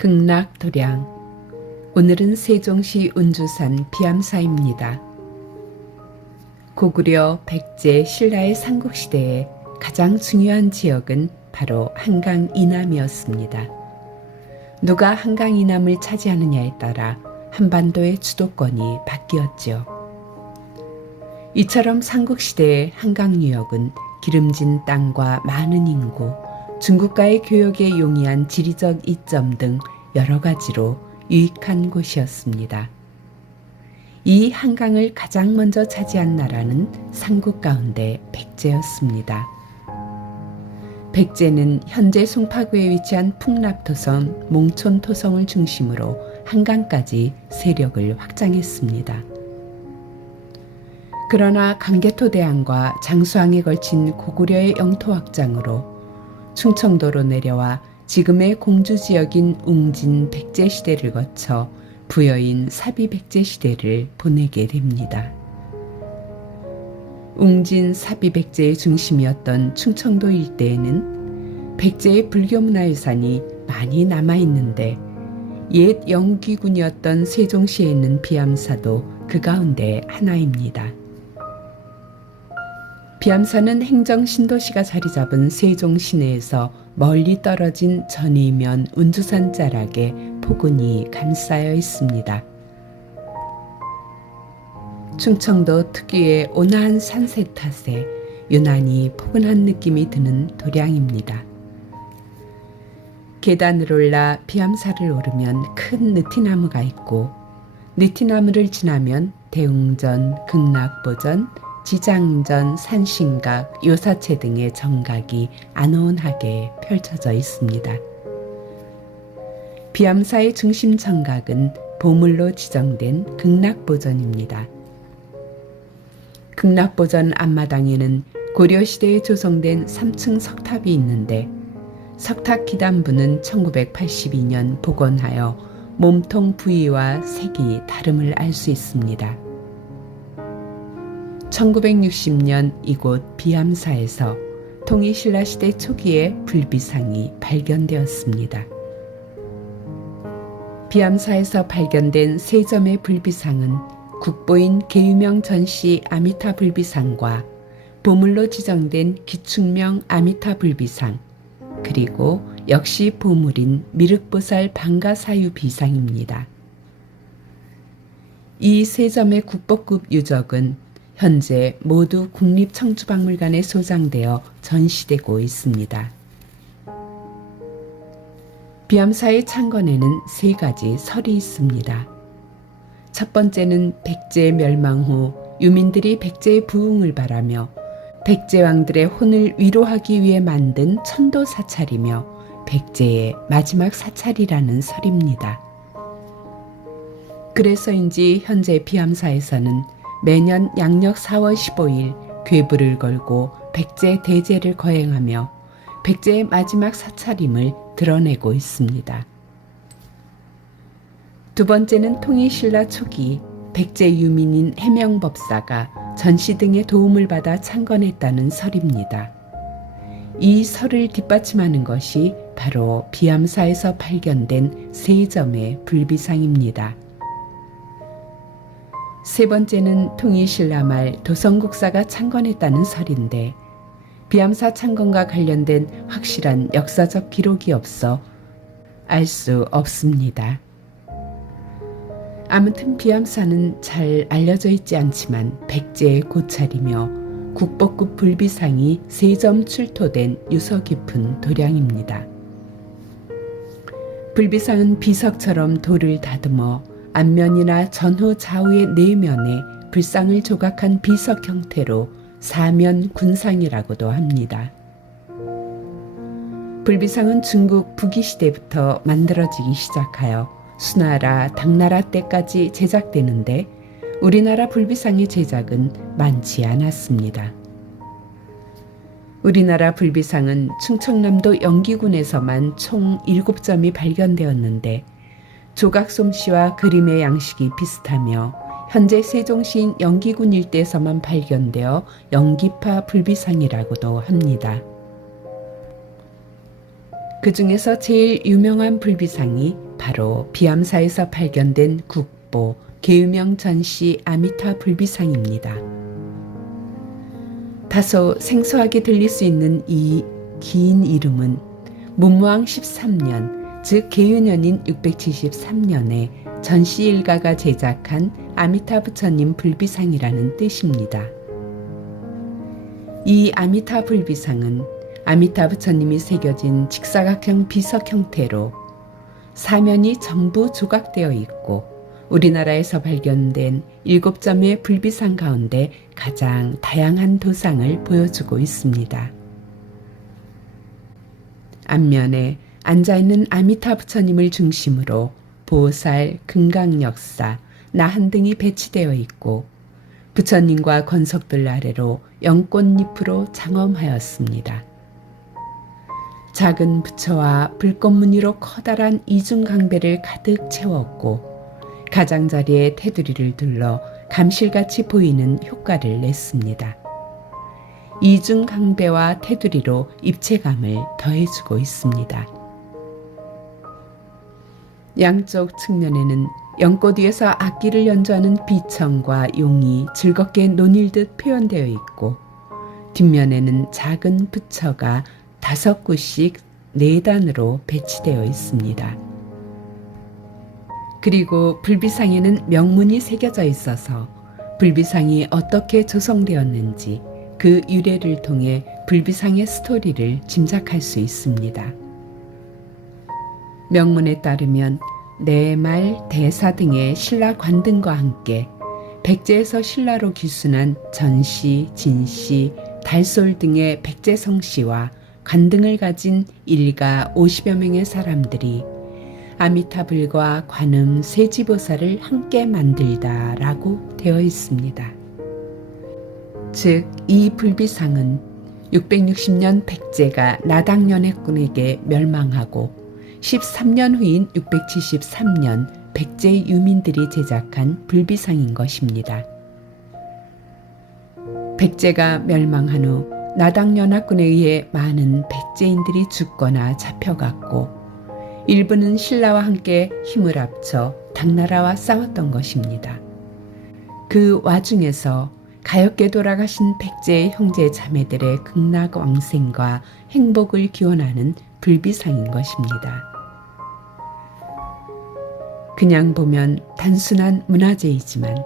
극락도량. 오늘은 세종시 운주산 비암사입니다. 고구려 백제 신라의 삼국시대에 가장 중요한 지역은 바로 한강 이남이었습니다. 누가 한강 이남을 차지하느냐에 따라 한반도의 주도권이 바뀌었지요. 이처럼 삼국시대의 한강 유역은 기름진 땅과 많은 인구, 중국과의 교역에 용이한 지리적 이점 등 여러 가지로 유익한 곳이었습니다. 이 한강을 가장 먼저 차지한 나라는 삼국 가운데 백제였습니다. 백제는 현재 송파구에 위치한 풍납토성, 몽촌토성을 중심으로 한강까지 세력을 확장했습니다. 그러나 강개토대왕과 장수왕에 걸친 고구려의 영토 확장으로 충청도로 내려와 지금의 공주지역인 웅진 백제시대를 거쳐 부여인 사비백제시대를 보내게 됩니다. 웅진 사비백제의 중심이었던 충청도 일대에는 백제의 불교문화유산이 많이 남아있는데 옛 영귀군이었던 세종시에 있는 비암사도 그 가운데 하나입니다. 비암사는 행정신도시가 자리잡은 세종 시내에서 멀리 떨어진 전이면 운주산 자락에 포근히 감싸여 있습니다. 충청도 특유의 온화한 산세 탓에 유난히 포근한 느낌이 드는 도량입니다. 계단을 올라 비암사를 오르면 큰 느티나무가 있고 느티나무를 지나면 대웅전, 극락보전, 지장전, 산신각, 요사체 등의 정각이 안온하게 펼쳐져 있습니다. 비암사의 중심 정각은 보물로 지정된 극락보전입니다. 극락보전 앞마당에는 고려시대에 조성된 3층 석탑이 있는데 석탑 기단부는 1982년 복원하여 몸통 부위와 색이 다름을 알 수 있습니다. 1960년 이곳 비암사에서 통일신라시대 초기에 불비상이 발견되었습니다. 비암사에서 발견된 세 점의 불비상은 국보인 계유명 전시 아미타 불비상과 보물로 지정된 기축명 아미타 불비상, 그리고 역시 보물인 미륵보살 방가사유 비상입니다. 이 세 점의 국보급 유적은 현재 모두 국립청주박물관에 소장되어 전시되고 있습니다. 비암사의 창건에는 세 가지 설이 있습니다. 첫 번째는 백제 멸망 후 유민들이 백제의 부흥을 바라며 백제왕들의 혼을 위로하기 위해 만든 천도 사찰이며 백제의 마지막 사찰이라는 설입니다. 그래서인지 현재 비암사에서는 매년 양력 4월 15일 괴부를 걸고 백제 대제를 거행하며 백제의 마지막 사찰임을 드러내고 있습니다. 두 번째는 통일신라 초기 백제 유민인 해명법사가 전시 등의 도움을 받아 창건했다는 설입니다. 이 설을 뒷받침하는 것이 바로 비암사에서 발견된 세 점의 불비상입니다. 세 번째는 통일신라 말 도성국사가 창건했다는 설인데 비암사 창건과 관련된 확실한 역사적 기록이 없어 알 수 없습니다. 아무튼 비암사는 잘 알려져 있지 않지만 백제의 고찰이며 국보급 불비상이 세 점 출토된 유서 깊은 도량입니다. 불비상은 비석처럼 돌을 다듬어 앞면이나 전후 좌우의 네 면에 불상을 조각한 비석 형태로 사면 군상이라고도 합니다. 불비상은 중국 부귀시대부터 만들어지기 시작하여 수나라, 당나라 때까지 제작되는데 우리나라 불비상의 제작은 많지 않았습니다. 우리나라 불비상은 충청남도 영기군에서만 총 7점이 발견되었는데 조각 솜씨와 그림의 양식이 비슷하며 현재 세종시인 영기군 일대에서만 발견되어 영기파 불비상이라고도 합니다. 그 중에서 제일 유명한 불비상이 바로 비암사에서 발견된 국보 계유명 전시 아미타 불비상입니다. 다소 생소하게 들릴 수 있는 이 긴 이름은 문무왕 13년, 즉 계유년인 673년에 전시 일가가 제작한 아미타 부처님 불비상이라는 뜻입니다. 이 아미타 불비상은 아미타 부처님이 새겨진 직사각형 비석 형태로 사면이 전부 조각되어 있고 우리나라에서 발견된 7점의 불비상 가운데 가장 다양한 도상을 보여주고 있습니다. 앞면에 앉아있는 아미타 부처님을 중심으로 보살, 금강역사, 나한 등이 배치되어 있고 부처님과 권석들 아래로 연꽃잎으로 장엄하였습니다. 작은 부처와 불꽃무늬로 커다란 이중강배를 가득 채웠고 가장자리에 테두리를 둘러 감실같이 보이는 효과를 냈습니다. 이중강배와 테두리로 입체감을 더해주고 있습니다. 양쪽 측면에는 연꽃 위에서 악기를 연주하는 비청과 용이 즐겁게 논일듯 표현되어 있고 뒷면에는 작은 부처가 5구씩 4단으로 배치되어 있습니다. 그리고 불비상에는 명문이 새겨져 있어서 불비상이 어떻게 조성되었는지 그 유래를 통해 불비상의 스토리를 짐작할 수 있습니다. 명문에 따르면 내말, 대사 등의 신라 관등과 함께 백제에서 신라로 귀순한 전씨, 진씨, 달솔 등의 백제 성씨와 관등을 가진 일가 50여 명의 사람들이 아미타불과 관음 세지보살을 함께 만들다라고 되어 있습니다. 즉, 이 불비상은 660년 백제가 나당연해군에게 멸망하고 13년 후인 673년 백제 유민들이 제작한 불비상인 것입니다. 백제가 멸망한 후 나당연합군에 의해 많은 백제인들이 죽거나 잡혀갔고 일부는 신라와 함께 힘을 합쳐 당나라와 싸웠던 것입니다. 그 와중에서 가엾게 돌아가신 백제의 형제 자매들의 극락왕생과 행복을 기원하는 불비상인 것입니다. 그냥 보면 단순한 문화재이지만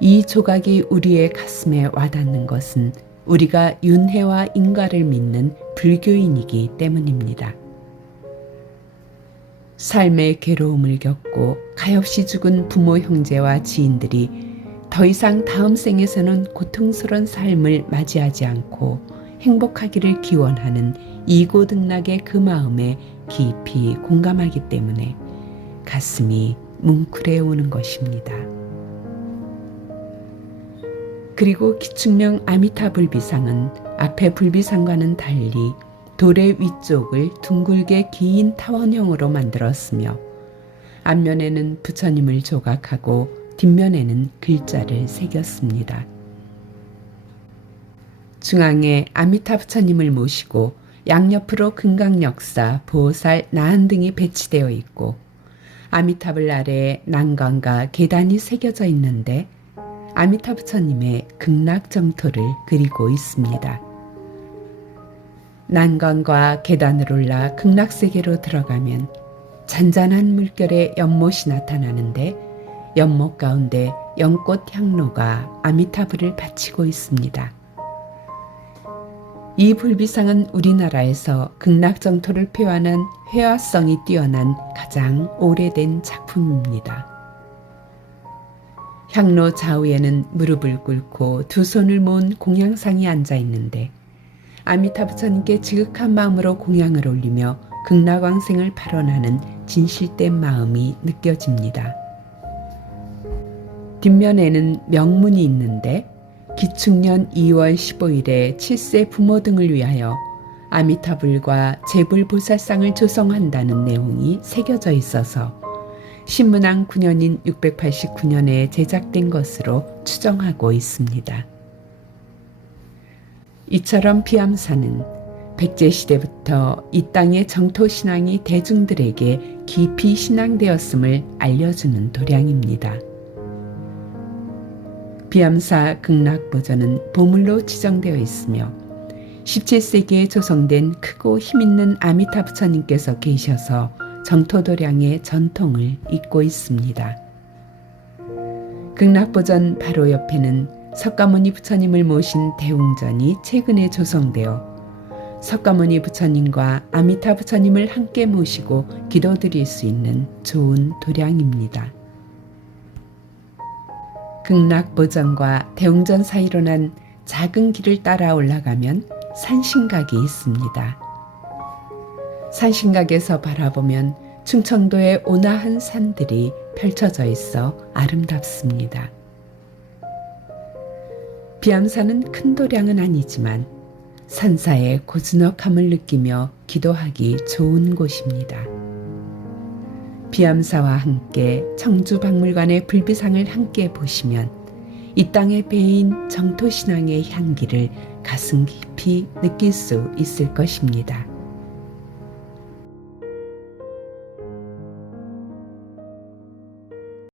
이 조각이 우리의 가슴에 와닿는 것은 우리가 윤회와 인과를 믿는 불교인이기 때문입니다. 삶의 괴로움을 겪고 가엾이 죽은 부모 형제와 지인들이 더 이상 다음 생에서는 고통스러운 삶을 맞이하지 않고 행복하기를 기원하는 이고등락의 그 마음에 깊이 공감하기 때문에 가슴이 뭉클해오는 것입니다. 그리고 기축명 아미타 불비상은 앞에 불비상과는 달리 돌의 위쪽을 둥글게 긴 타원형으로 만들었으며 앞면에는 부처님을 조각하고 뒷면에는 글자를 새겼습니다. 중앙에 아미타 부처님을 모시고 양옆으로 금강역사, 보살, 나한 등이 배치되어 있고 아미타불 아래에 난관과 계단이 새겨져 있는데 아미타 부처님의 극락정토를 그리고 있습니다. 난관과 계단을 올라 극락세계로 들어가면 잔잔한 물결의 연못이 나타나는데 연못 가운데 연꽃 향로가 아미타불을 바치고 있습니다. 이 불비상은 우리나라에서 극락정토를 표현한 회화성이 뛰어난 가장 오래된 작품입니다. 향로 좌우에는 무릎을 꿇고 두 손을 모은 공양상이 앉아 있는데 아미타 부처님께 지극한 마음으로 공양을 올리며 극락왕생을 발언하는 진실된 마음이 느껴집니다. 뒷면에는 명문이 있는데 기축년 2월 15일에 7세 부모 등을 위하여 아미타불과 제불보살상을 조성한다는 내용이 새겨져 있어서 신문왕 9년인 689년에 제작된 것으로 추정하고 있습니다. 이처럼 비암사는 백제시대부터 이 땅의 정토신앙이 대중들에게 깊이 신앙되었음을 알려주는 도량입니다. 비암사 극락보전은 보물로 지정되어 있으며 17세기에 조성된 크고 힘있는 아미타 부처님께서 계셔서 정토도량의 전통을 잇고 있습니다. 극락보전 바로 옆에는 석가모니 부처님을 모신 대웅전이 최근에 조성되어 석가모니 부처님과 아미타 부처님을 함께 모시고 기도드릴 수 있는 좋은 도량입니다. 극락보전과 대웅전 사이로 난 작은 길을 따라 올라가면 산신각이 있습니다. 산신각에서 바라보면 충청도의 온화한 산들이 펼쳐져 있어 아름답습니다. 비암산은 큰 도량은 아니지만 산사의 고즈넉함을 느끼며 기도하기 좋은 곳입니다. 비암사와 함께 청주박물관의 불비상을 함께 보시면 이 땅에 배인 정토신앙의 향기를 가슴 깊이 느낄 수 있을 것입니다.